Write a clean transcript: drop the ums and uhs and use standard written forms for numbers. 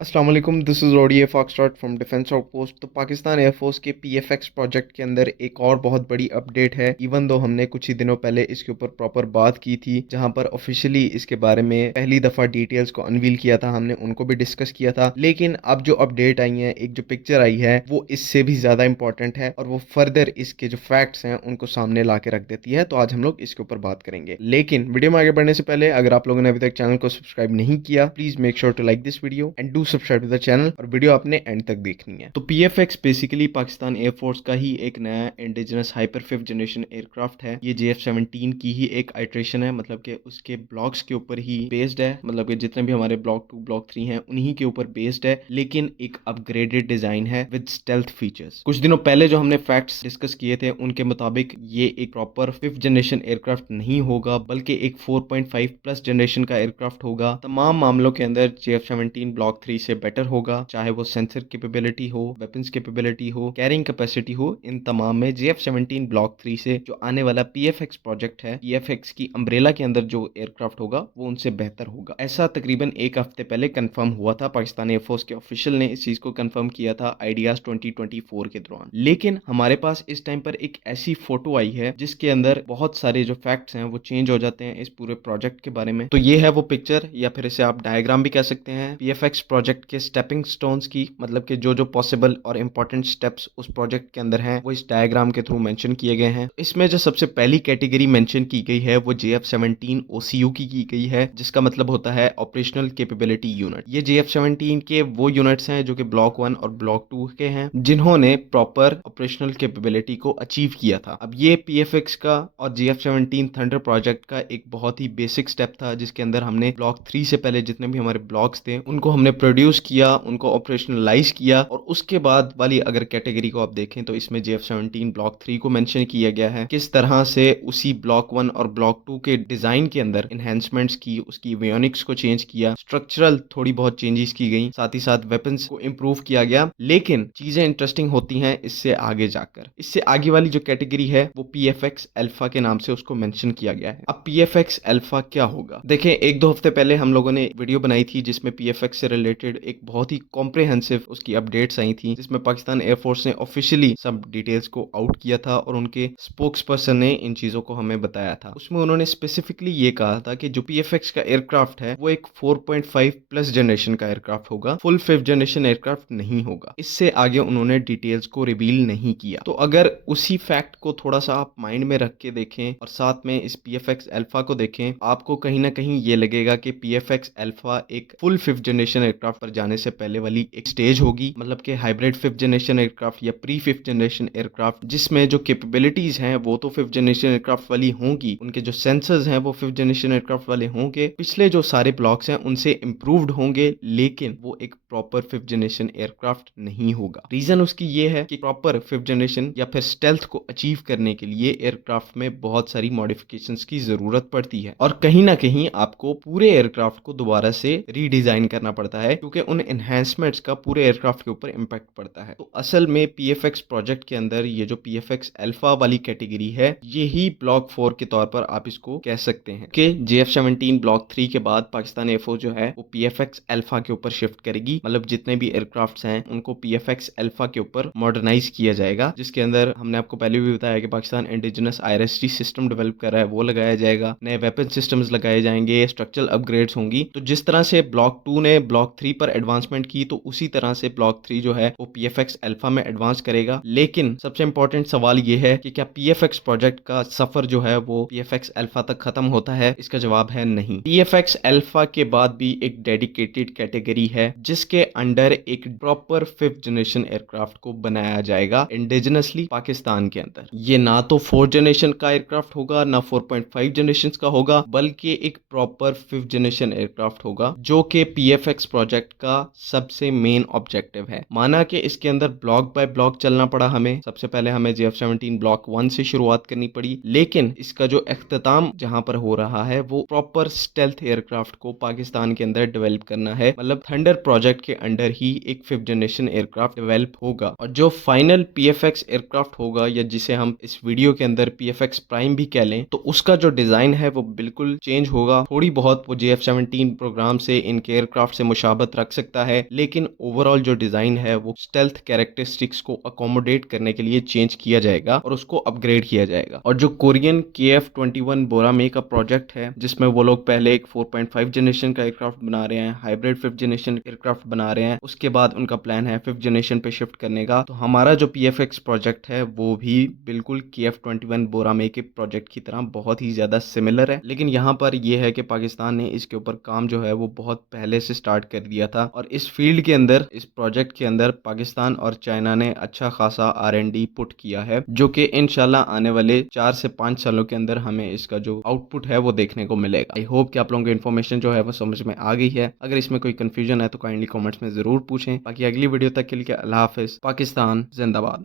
अस्सलाम वालेकुम, this is ODA foxtrot from defence outpost. तो पाकिस्तान एयरफोर्स के पीएफएक्स प्रोजेक्ट के अंदर एक और बहुत बड़ी अपडेट है। इवन दो हमने कुछ ही दिनों पहले इसके ऊपर प्रॉपर बात की थी, जहां पर ऑफिशियली इसके बारे में पहली दफ़ा डिटेल्स को अनवील किया था, हमने उनको भी डिस्कस किया था। लेकिन अब जो अपडेट आई है, एक जो पिक्चर आई है, वो इससे भी ज़्यादा इंपॉर्टेंट है और वो फर्दर इसके जो फैक्ट्स हैं उनको सामने ला के रख देती है। तो आज हम लोग इसके ऊपर बात करेंगे। लेकिन वीडियो में आगे बढ़ने से पहले अगर आप लोगों ने अभी तक चैनल को सब्सक्राइब नहीं किया, please make sure to like this video and do subscribe to the channel, और वीडियो आपने एंड तक देखनी है। तो पीएफएक्स बेसिकली पाकिस्तान एयरफोर्स का ही एक नया indigenous hyper fifth generation aircraft है। ये JF-17 की ही एक आइट्रेशन है, मतलब कि उसके ब्लॉक्स के ऊपर ही बेस्ड है। मतलब कि जितने भी हमारे ब्लॉक 2 ब्लॉक 3 हैं उन्हीं के ऊपर बेस्ड है, लेकिन एक अपग्रेडेड डिजाइन है विद स्टेल्थ फीचर्स। कुछ दिनों पहले जो हमने फैक्ट्स डिस्कस किए थे उनके मुताबिक ये एक प्रॉपर फिफ्थ जनरेशन एयरक्राफ्ट नहीं होगा, बल्कि एक 4.5 प्लस जनरेशन का एयरक्राफ्ट होगा। तमाम मामलों के अंदर JF-17 ब्लॉक 3 से बेटर होगा, चाहे वो सेंसर कैपेबिलिटी हो, वेपन्स कैपेबिलिटी हो, कैरिंग कैपेसिटी हो। इन तमाम में JF-17 ब्लॉक 3 से जो आने वाला PFX प्रोजेक्ट है, PFX की अम्ब्रेला के अंदर जो एयरक्राफ्ट होगा वो उनसे बेहतर होगा। ऐसा तकरीबन एक हफ्ते पहले कंफर्म हुआ था। पाकिस्तान एयरफोर्स के ऑफिशियल ने इस चीज को कंफर्म किया था आइडियाज 2024 के दौरान। लेकिन हमारे पास इस टाइम पर एक ऐसी फोटो आई है जिसके अंदर बहुत सारे जो फैक्ट्स हैं वो चेंज हो जाते हैं इस पूरे प्रोजेक्ट के बारे में। तो ये है वो पिक्चर, या फिर इसे आप डायग्राम भी कह सकते हैं, PFX प्रोजेक्ट के स्टेपिंग स्टोन्स की। मतलब कि जो जो पॉसिबल और इंपॉर्टेंट स्टेप्स उस प्रोजेक्ट के अंदर हैं वो इस डायग्राम के थ्रू मेंशन किए गए हैं। इसमें जो सबसे पहली कैटेगरी मेंशन की गई है वो JF-17 OCU की गई है, जिसका मतलब होता है ऑपरेशनल कैपेबिलिटी यूनिट। ये JF-17 के वो यूनिट्स हैं जो कि ब्लॉक 1 और ब्लॉक 2 के हैं, जिन्होंने प्रॉपर ऑपरेशनल कैपेबिलिटी को अचीव किया था। अब ये PFX का और JF-17 थंडर प्रोजेक्ट का एक बहुत ही बेसिक स्टेप था, जिसके अंदर हमने ब्लॉक 3 से पहले जितने भी हमारे ब्लॉक्स थे उनको हमने प्रोड्यूस किया, उनको ऑपरेशनलाइज किया, और उसके बाद वाली अगर कैटेगरी को आप देखें तो इसमें JF-17 ब्लॉक 3 को मेंशन किया गया है। किस तरह से उसी ब्लॉक 1 और ब्लॉक 2 के डिजाइन के अंदर इनहेंसमेंट्स की, उसकी एवियोनिक्स को चेंज किया, स्ट्रक्चरल थोड़ी बहुत चेंजेस की गई, साथ ही साथ वेपन्स को इंप्रूव किया गया। लेकिन चीजें इंटरेस्टिंग होती हैं इससे आगे जाकर। इससे आगे वाली जो कैटेगरी है वो PFX अल्फा के नाम से उसको मेंशन किया गया है। अब PFX अल्फा क्या होगा? देखें, एक दो हफ्ते पहले हम लोगों ने वीडियो बनाई थी जिसमें PFX से रिलेटेड एक बहुत ही कॉम्प्रिहेंसिव उसकी अपडेट्स आई थी, जिसमें पाकिस्तान एयरफोर्स ने ऑफिशियली सब डिटेल्स को आउट किया था और उनके स्पोक्स पर्सन ने इन चीजों को हमें बताया था। उसमें उन्होंने स्पेसिफिकली ये कहा था कि जो PFX का एयरक्राफ्ट है वो एक 4.5 प्लस जनरेशन का एयरक्राफ्ट होगा, फुल फिफ्थ जनरेशन एयरक्राफ्ट नहीं होगा। इससे आगे उन्होंने डिटेल्स को रिवील नहीं किया। तो अगर उसी फैक्ट को थोड़ा सा आप माइंड में रख के देखें और साथ में इस PFX अल्फा को देखें, आपको कहीं ना कहीं ये लगेगा कि PFX अल्फा एक फुल फिफ्थ जनरेशन एयरक्राफ्ट पर जाने से पहले वाली एक स्टेज होगी, मतलब कि हाइब्रिड फिफ्थ जनरेशन एयरक्राफ्ट या प्री फिफ्थ जनरेशन एयरक्राफ्ट, जिसमें जो कैपेबिलिटीज हैं वो तो फिफ्थ जनरेशन एयरक्राफ्ट वाली होंगी, उनके जो सेंसर्स हैं वो फिफ्थ जनरेशन एयरक्राफ्ट वाले होंगे, पिछले जो सारे ब्लॉक्स हैं उनसे इंप्रूव्ड होंगे, लेकिन वो एक प्रॉपर फिफ्थ जनरेशन एयरक्राफ्ट नहीं होगा। रीजन उसकी ये है कि प्रॉपर फिफ्थ जनरेशन या फिर स्टेल्थ को अचीव करने के लिए एयरक्राफ्ट में बहुत सारी मॉडिफिकेशंस की जरूरत पड़ती है, और कहीं ना कहीं आपको पूरे एयरक्राफ्ट को दोबारा से रीडिजाइन करना पड़ता है, क्योंकि उन एनहेंसमेंट्स का पूरे एयरक्राफ्ट के ऊपर इंपैक्ट पड़ता है। तो असल में PFX प्रोजेक्ट के अंदर ये जो PFX अल्फा वाली कैटेगरी है, ये ही ब्लॉक 4 के तौर पर आप इसको कह सकते हैं कि JF-17 ब्लॉक 3 के बाद पाकिस्तान एयरफोर्स जो है वो PFX अल्फा के ऊपर शिफ्ट करेगी। मतलब जितने भी एयरक्राफ्ट्स हैं उनको PFX अल्फा के ऊपर मॉडर्नाइज किया जाएगा, जिसके अंदर हमने आपको पहले भी बताया कि Pakistan indigenous IRST system develop कर रहा है, वो लगाया जाएगा, नए वेपन सिस्टम्स लगाए जाएंगे, स्ट्रक्चरल अपग्रेड्स होंगी। तो जिस तरह से ब्लॉक 2 ने ब्लॉक 3 पर एडवांसमेंट की, तो उसी तरह से ब्लॉक 3 जो है वो PFX अल्फा में एडवांस करेगा। लेकिन सबसे इंपॉर्टेंट सवाल ये है कि क्या PFX प्रोजेक्ट का सफर जो है वो PFX अल्फा तक खत्म होता है? इसका जवाब है नहीं। PFX अल्फा के बाद भी एक डेडिकेटेड कैटेगरी है जिसके अंडर एक प्रॉपर फिफ्थ जनरेशन एयरक्राफ्ट को बनाया जाएगा इंडिजिनसली पाकिस्तान के अंदर। ये ना तो फोर्थ जनरेशन का एयरक्राफ्ट होगा, ना 4.5 जनरेशन का होगा, बल्कि एक प्रॉपर फिफ्थ जनरेशन एयरक्राफ्ट होगा, जो कि PFX प्रोजेक्ट का सबसे मेन ऑब्जेक्टिव है। माना कि इसके अंदर ब्लॉक बाय ब्लॉक चलना पड़ा हमें, सबसे पहले हमें JF-17 ब्लॉक 1 से शुरुआत करनी पड़ी, लेकिन इसका जो इख्तिताम जहां पर हो रहा है वो प्रॉपर स्टेल्थ एयरक्राफ्ट को पाकिस्तान के अंदर डेवलप करना है। मतलब थंडर प्रोजेक्ट के अंडर ही एक फिफ्थ जनरेशन एयरक्राफ्ट डेवलप होगा, और जो फाइनल PFX एयरक्राफ्ट होगा, या जिसे हम इस वीडियो के अंदर PFX प्राइम भी कह लें, तो उसका जो डिजाइन है वो बिल्कुल चेंज होगा। थोड़ी बहुत वो JF-17 प्रोग्राम से इनके एयरक्राफ्ट से मुशाबत साथ रख सकता है, लेकिन ओवरऑल जो डिजाइन है वो स्टेल्थ कैरेक्टरिस्टिक्स को अकोमोडेट करने के लिए चेंज किया जाएगा और उसको अपग्रेड किया जाएगा। और जो कोरियन KF-21 बोरामे का प्रोजेक्ट है, जिसमें वो लोग पहले एक 4.5 जनरेशन का एयरक्राफ्ट बना रहे हैं, हाइब्रिड 5th जनरेशन एयरक्राफ्ट बना रहे हैं, उसके बाद उनका प्लान है 5th जनरेशन पे शिफ्ट करने का। तो हमारा जो PFX प्रोजेक्ट है वो भी बिल्कुल KF-21 बोरामे के प्रोजेक्ट की तरह बहुत ही ज्यादा सिमिलर है, लेकिन यहाँ पर यह है कि पाकिस्तान ने इसके ऊपर काम जो है वो बहुत पहले से स्टार्ट कर दिया था और इस फील्ड के अंदर, इस प्रोजेक्ट के अंदर पाकिस्तान और चाइना ने अच्छा खासा R&D पुट किया है, जो कि इंशाल्लाह आने वाले 4 से 5 सालों के अंदर हमें इसका जो आउटपुट है वो देखने को मिलेगा। आई होप कि आप लोगों को इन्फॉर्मेशन जो है वो समझ में आ गई है। अगर इसमें कोई कंफ्यूजन है तो काइंडली कमेंट्स में जरूर पूछें। बाकी अगली वीडियो तक के लिए अल्लाह हाफिज। पाकिस्तान जिंदाबाद।